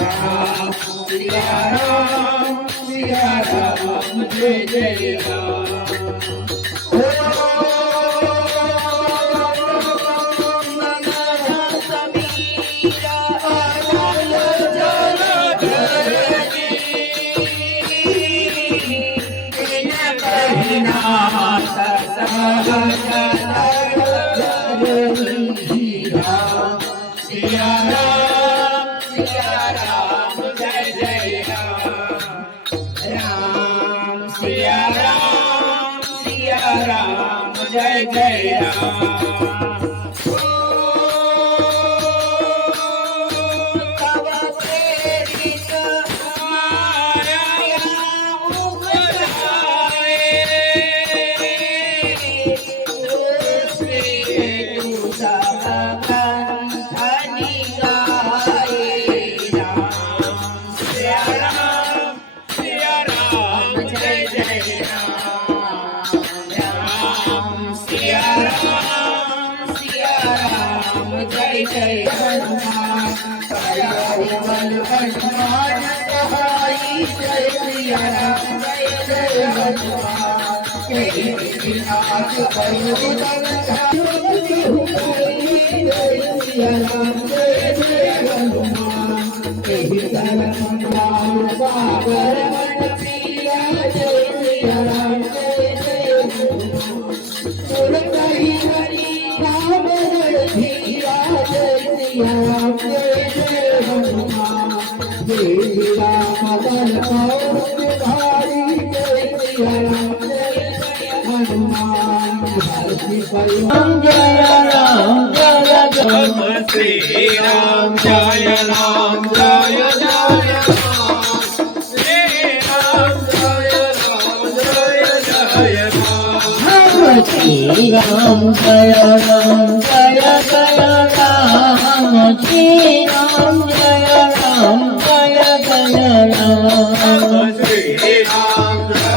राम सिया राम जय जय राम जय जय राम तव प्रेरित माया उपधारे तुझा भगवंतनी गाये राम सिया राम जय जय जय जय हनुमान हनुमान सहाय जय सिया राम जय जय हनुमान जय सिया राम जय जय हनुमान सागर मन प्रिया जय सिया राम जय जय हनुमान सुरकही हरि नाम धीरा जय सिया राम जय जय हनुमान जय राम धारी जय सिया राम जय जय हनुमान राम जय राम जय राम श्री राम जय राम जय जय राम श्री राम जय राम जय जय राम श्री राम जय राम जय जय राम श्री राम जय राम जय जय राम श्री राम जय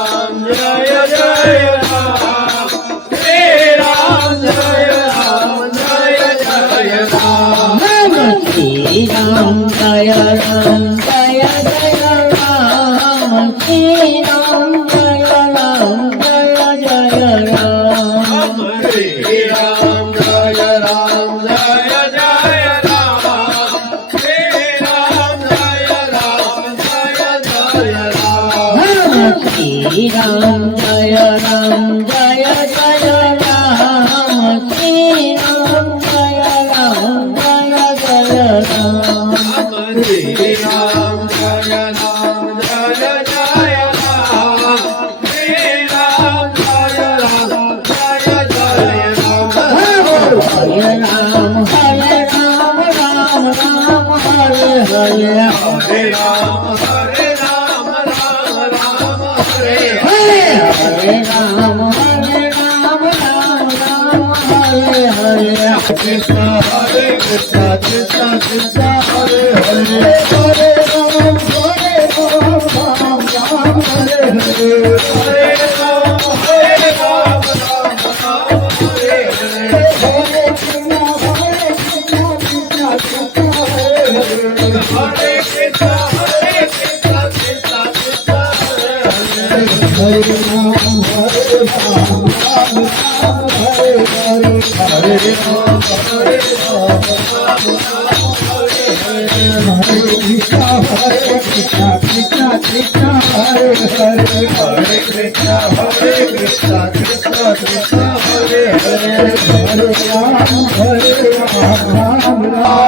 राम जय जय राम श्री राम जय राम जय जय राम श्री राम जय राम जय जय राम श्री राम जय राम जय जय राम श्री राम जय राम जय जय राम श्री राम जय राम जय जय राम श्री राम जय राम जय जय राम श्री राम जय राम जय जय राम श्री राम जय राम जय जय राम श्री राम जय राम जय जय राम हरे राम राम राम हरे हरे हरे राम राम राम हरे हरे हरे राम राम राम हरे हरे कृष्ण हरे कृष्ण कृष्ण कृष्ण हरे हरे हरे राम राम राम हरे हरे हरे राम राम हरे हरे हरे कृष्ण कृष्ण कृष्ण हरे हरे हरे कृष्ण कृष्ण कृष्ण हरे हरे हरे राम राम हरे हरे हरे राम राम हरे हरे हरे कृष्ण कृष्ण कृष्ण हरे हरे हरे कृष्ण कृष्ण कृष्ण हरे हरे हरे राम हरे राम राम राम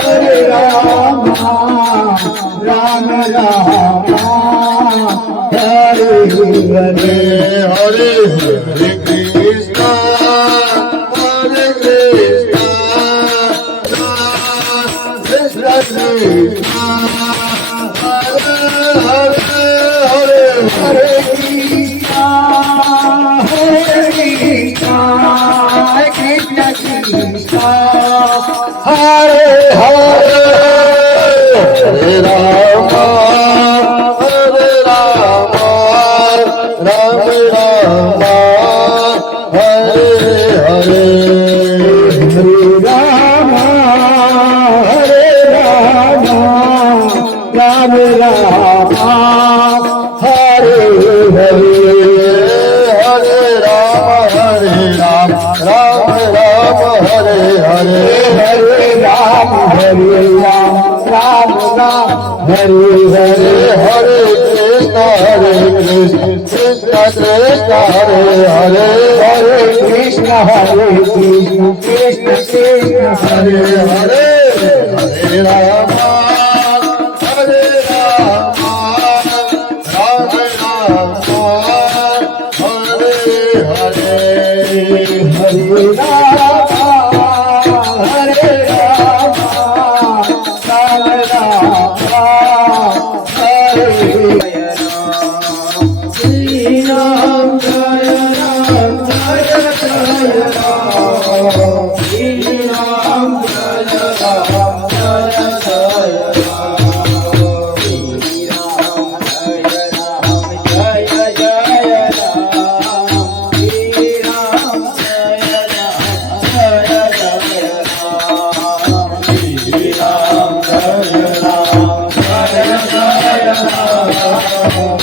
हरे हरे हरे हरे कृष्ण कृष्ण कृष्ण हरे हरे हरे हरे कृष्ण कृष्ण कृष्ण हरे हरे हरे राम राम राम हरे हरे हरे राम हरे हरे राम राम राम हरे हरे हरे कृष्ण कृष्ण कृष्ण हरे हरे हरे कृष्ण कृष्ण कृष्ण हरे हरे हरे राम हरे राम राम राम हरे हरे हरे राम हरे राम राम राम हरे श्री राम जय राम जय जय राम श्री राम जय राम जय जय राम श्री राम जय राम जय जय राम श्री राम जय राम जय जय राम श्री राम जय राम जय जय राम श्री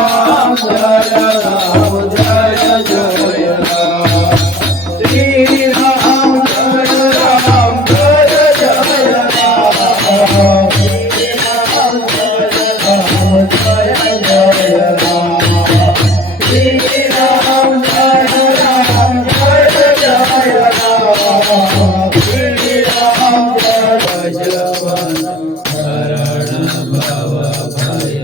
राम जय राम जय जय राम श्री राम जय राम जय जय राम श्री राम जय राम जय जय राम श्री राम जय राम जय जय राम श्री राम जय जवन हरण भव भय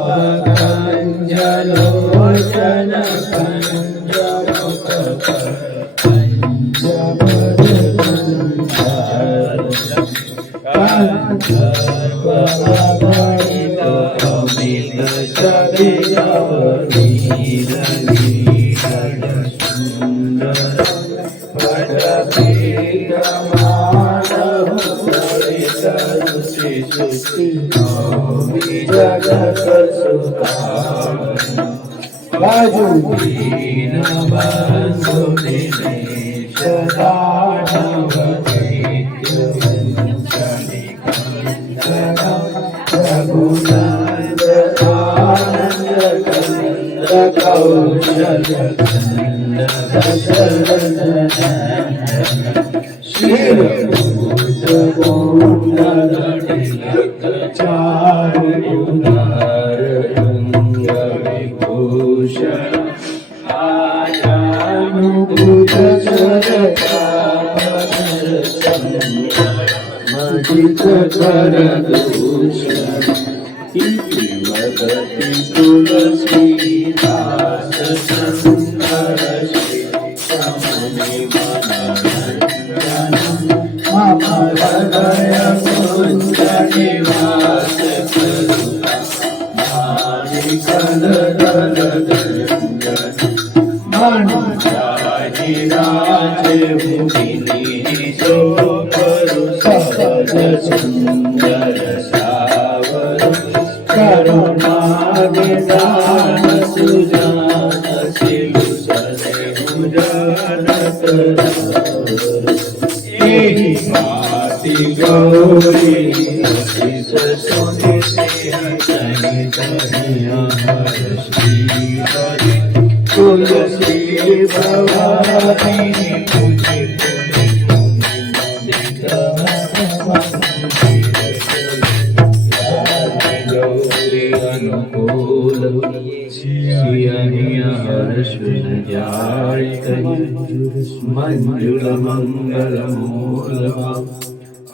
कंजलोचन मंजुल मंगल मूलमा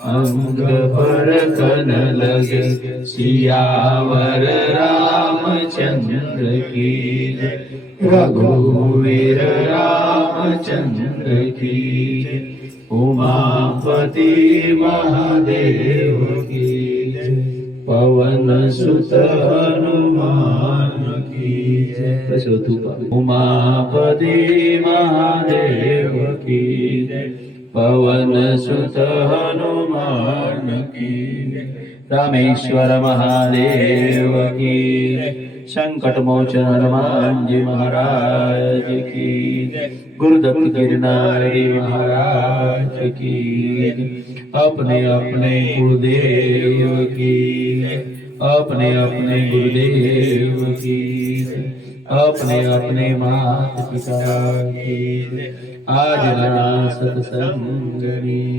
अंग पर कन लगे सियावर रामचंद्र की जय। रघुवीर रामचंद्र की जय। उमापति महादेव की जय। पवन सुत हनुमान की जय। उमापति महादेव की जय। पवन सुत हनुमान की जय। रामेश्वर महादेव की जय। संकट मोचन हनुमान जी महाराज की जय। गुरुदत्त गिरनारी महाराज की जय। अपने अपने गुरुदेव की जय। अपने अपने गुरुदेव की जय। अपने अपने मात पिता की આજના સત્સંગની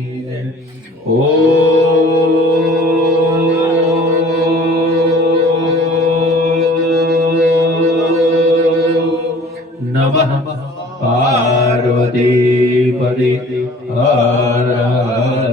નમઃ પાર્વતી પદે હર હર